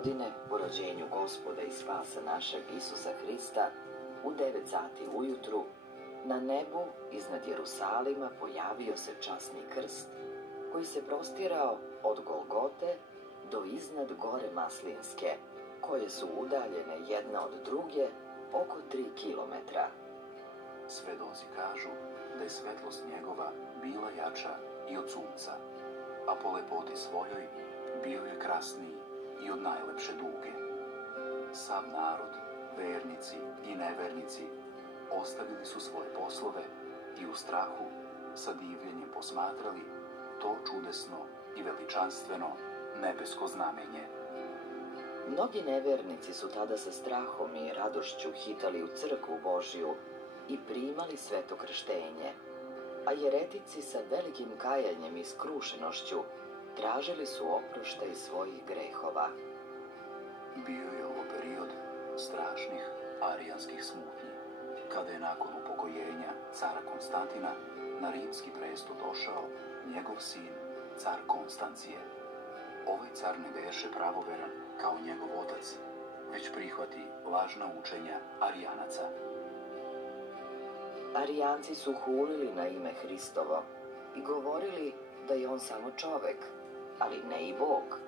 godine po rođenju Gospoda i Spasa našeg Isusa Hrista u 9 sati ujutru na nebu iznad Jerusalima pojavio se časni krst koji se prostirao od Golgote do iznad gore Maslinske, koje su udaljene jedna od druge oko 3 kilometra. Svedoci kažu da je svetlost njegova bila jača i od sunca, a po lepoti svojoj bio je krasniji i od najlepše duge. Sav narod, vernici i nevernici, ostavili su svoje poslove i u strahu sa divljenjem posmatrali to čudesno i veličanstveno nebesko znamenje. Mnogi nevernici su tada sa strahom i radošću hitali u crkvu Božju i primali sveto krštenje, a jeretici sa velikim kajanjem i skrušenošću tražili su oproštaj svojih grehova. Bio je ovo period strašnih arijanskih smutnji, kada je nakon upokojenja cara Konstantina na rimski presto došao njegov sin, car Konstancije. Ovaj car ne beše pravoveran kao njegov otac, već prihvati lažna učenja arijanaca. Arijanci su hulili na ime Hristovo i govorili da je on samo čovek, ali ne i Bog.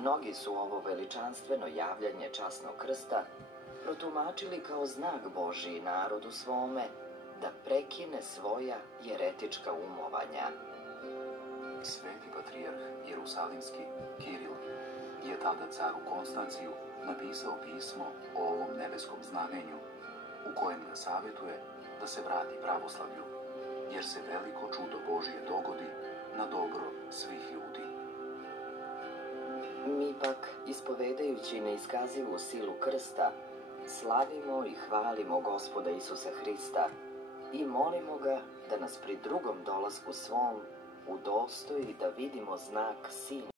Mnogi su ovo veličanstveno javljanje časnog krsta protumačili kao znak Božiji narodu svome da prekine svoja jeretička umovanja. Sveti patrijarh Jerusalimski Kiril je tada caru Konstanciju napisao pismo o ovom nebeskom znamenju, u kojem ga savjetuje da se vrati pravoslavlju, jer se veliko čudo Božje dogodi na dobro svih ljudi. Mi pak, ispovedajući neiskazivu silu krsta, slavimo i hvalimo Gospoda Isusa Hrista i molimo ga da nas pri drugom dolasku svom udostoji da vidimo znak Sina